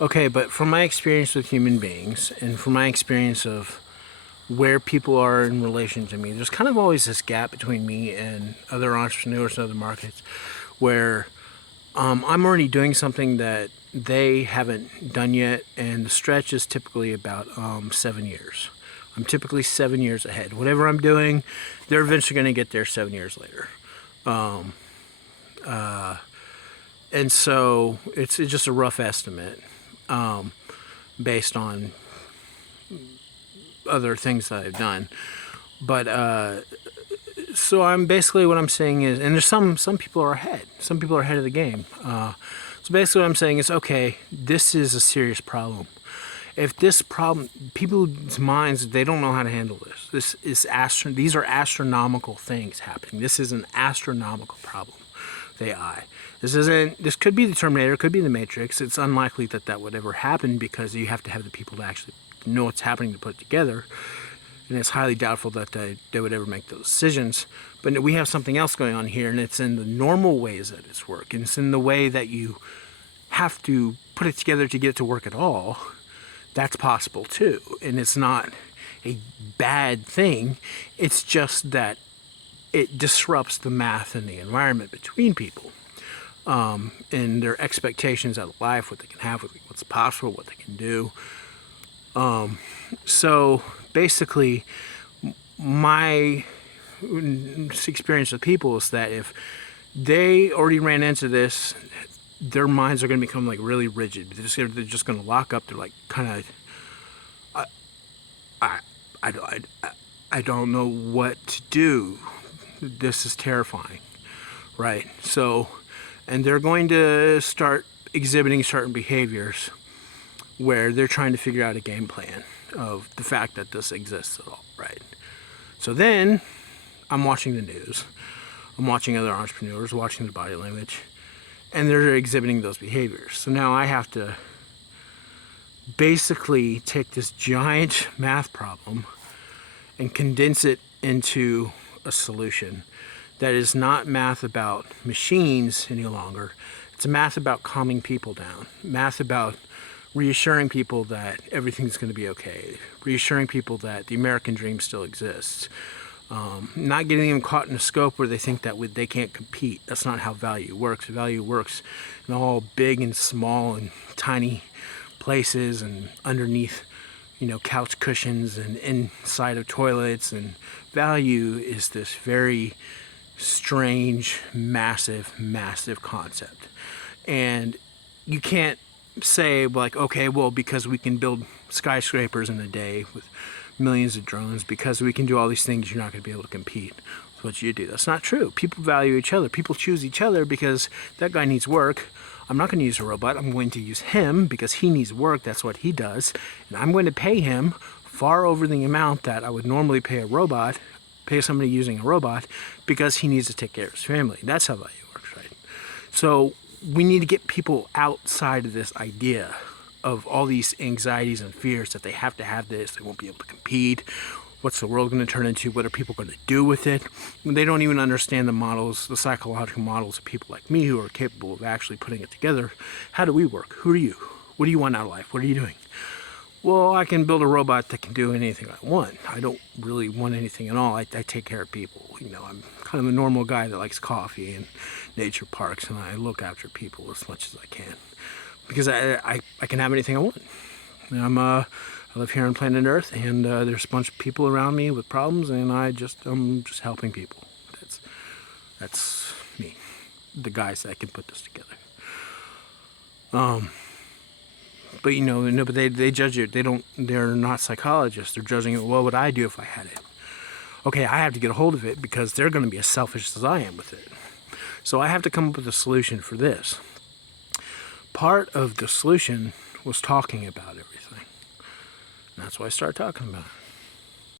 Okay, but from my experience with human beings and from my experience of where people are in relation to me, there's kind of always this gap between me and other entrepreneurs in other markets where I'm already doing something that they haven't done yet, and the stretch is typically about 7 years. I'm typically 7 years ahead. Whatever I'm doing, they're eventually going to get there 7 years later. And so it's just a rough estimate based on other things that I've done. But so I'm basically what I'm saying is, and there's some people are ahead. Some people are ahead of the game. So basically what I'm saying is, okay, this is a serious problem. If this problem, people's minds, they don't know how to handle this. These are astronomical things happening. This is an astronomical problem. The AI. This could be the Terminator, it could be the Matrix. It's unlikely that that would ever happen because you have to have the people to actually know what's happening to put it together. And it's highly doubtful that they would ever make those decisions. But we have something else going on here, and it's in the normal ways that it's working. It's in the way that you have to put it together to get it to work at all. That's possible too. And it's not a bad thing. It's just that it disrupts the math and the environment between people, and their expectations of life, what they can have, what's possible, what they can do. So basically, my experience with people is that if they already ran into this, their minds are going to become like really rigid. They're just going to lock up. They're like kind of, I don't know what to do. This is terrifying, right? So, and they're going to start exhibiting certain behaviors where they're trying to figure out a game plan of the fact that this exists at all, right? So then I'm watching the news, I'm watching other entrepreneurs, watching their body language, and they're exhibiting those behaviors. So now I have to basically take this giant math problem and condense it into a solution that is not math about machines any longer. It's a math about calming people down, math about reassuring people that everything's going to be okay, reassuring people that the American dream still exists, not getting them caught in a scope where they think that they can't compete. That's not how value works. Value works in all big and small and tiny places and underneath, couch cushions and inside of toilets. And value is this very strange, massive, massive concept. And you can't say like, okay, well, because we can build skyscrapers in a day with millions of drones, because we can do all these things, you're not going to be able to compete with what you do. That's not true. People value each other. People choose each other because that guy needs work. I'm not going to use a robot. I'm going to use him because he needs work. That's what he does. And I'm going to pay him far over the amount that I would normally pay somebody using a robot, because he needs to take care of his family. That's how value works, right? So we need to get people outside of this idea of all these anxieties and fears that they have to have this, they won't be able to compete. What's the world going to turn into? What are people going to do with it? When they don't even understand the models, the psychological models of people like me who are capable of actually putting it together. How do we work? Who are you? What do you want out of life? What are you doing? Well, I can build a robot that can do anything I want. I don't really want anything at all. I take care of people. I'm kind of a normal guy that likes coffee and nature parks, and I look after people as much as I can because I can have anything I want. I live here on planet Earth, and there's a bunch of people around me with problems, and I'm just helping people. That's me, the guys that can put this together. But but they judge it. They're not psychologists. They're judging it. What would I do if I had it? Okay, I have to get a hold of it because they're going to be as selfish as I am with it. So I have to come up with a solution for this. Part of the solution was talking about everything. And that's why I started talking about it.